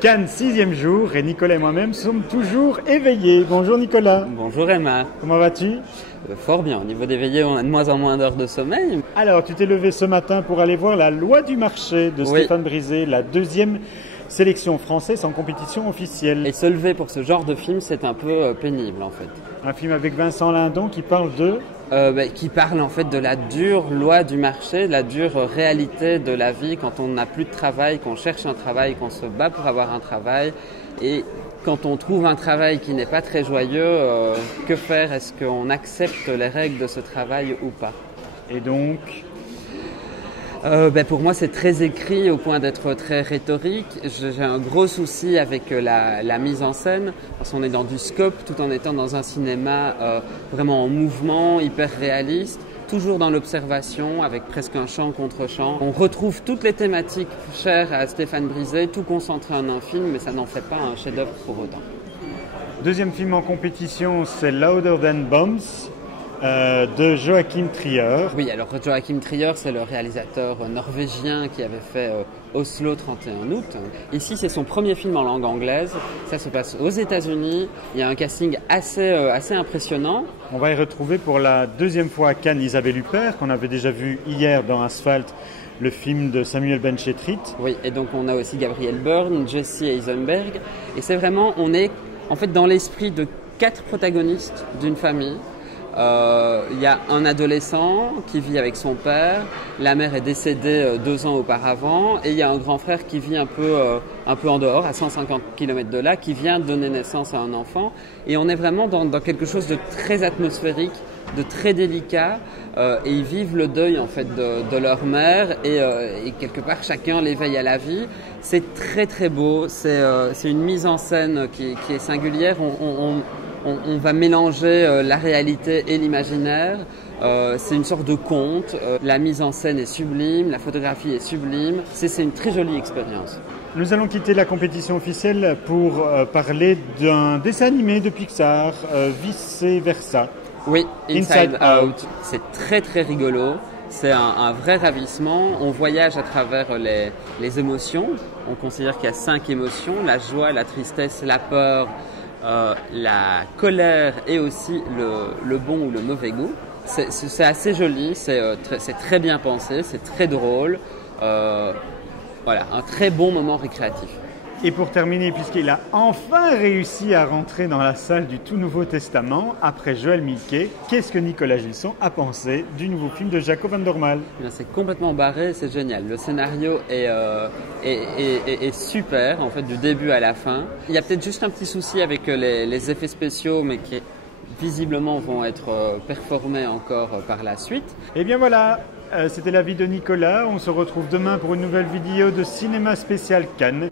Cannes, 6e jour, et Nicolas et moi-même sommes toujours éveillés. Bonjour Nicolas. Bonjour Emma. Comment vas-tu? Fort bien, au niveau des veillées, on a de moins en moins d'heures de sommeil. Alors, tu t'es levé ce matin pour aller voir La Loi du marché de Stéphane Brisé, la deuxième sélection française en compétition officielle. Et se lever pour ce genre de film, c'est un peu pénible en fait. Un film avec Vincent Lindon qui parle de... Qui parle en fait de la dure loi du marché, de la dure réalité de la vie quand on n'a plus de travail, qu'on cherche un travail, qu'on se bat pour avoir un travail. Et quand on trouve un travail qui n'est pas très joyeux, que faire? Est-ce qu'on accepte les règles de ce travail ou pas? Et donc pour moi, c'est très écrit au point d'être très rhétorique. J'ai un gros souci avec la mise en scène, parce qu'on est dans du scope tout en étant dans un cinéma vraiment en mouvement, hyper réaliste, toujours dans l'observation, avec presque un chant contre chant. On retrouve toutes les thématiques chères à Stéphane Brisé, tout concentré en un film, mais ça n'en fait pas un chef-d'œuvre pour autant. Deuxième film en compétition, c'est Louder Than Bombs. De Joachim Trier. Oui, alors Joachim Trier, c'est le réalisateur norvégien qui avait fait Oslo 31 août. Ici, c'est son premier film en langue anglaise. Ça se passe aux États-Unis. Il y a un casting assez impressionnant. On va y retrouver pour la deuxième fois à Cannes Isabelle Huppert, qu'on avait déjà vu hier dans Asphalt, le film de Samuel Benchetrit. Oui, et donc on a aussi Gabriel Byrne, Jesse Eisenberg. Et c'est vraiment, on est en fait dans l'esprit de 4 protagonistes d'une famille. Il y a un adolescent qui vit avec son père, la mère est décédée 2 ans auparavant, et il y a un grand frère qui vit un peu en dehors, à 150 km de là, qui vient de donner naissance à un enfant. Et on est vraiment dans quelque chose de très atmosphérique, de très délicat, et ils vivent le deuil en fait de leur mère, et quelque part chacun l'éveille à la vie. C'est très très beau, c'est une mise en scène qui est singulière. On va mélanger la réalité et l'imaginaire. C'est une sorte de conte. La mise en scène est sublime, la photographie est sublime. C'est une très jolie expérience. Nous allons quitter la compétition officielle pour parler d'un dessin animé de Pixar, Vice Versa. Oui, Inside Out. C'est très très rigolo. C'est un vrai ravissement. On voyage à travers les émotions. On considère qu'il y a 5 émotions: la joie, la tristesse, la peur, la colère et aussi le bon ou le mauvais goût. C'est assez joli, c'est très bien pensé, c'est très drôle. Voilà, un très bon moment récréatif. Et pour terminer, puisqu'il a enfin réussi à rentrer dans la salle du tout Nouveau Testament, après Joël Milquet, qu'est-ce que Nicolas Gilson a pensé du nouveau film de Jacob van Dormael? C'est complètement barré, c'est génial. Le scénario est super, en fait, du début à la fin. Il y a peut-être juste un petit souci avec les effets spéciaux, mais qui visiblement vont être performés encore par la suite. Et bien voilà, c'était l'avis de Nicolas. On se retrouve demain pour une nouvelle vidéo de Cinéma Spécial Cannes.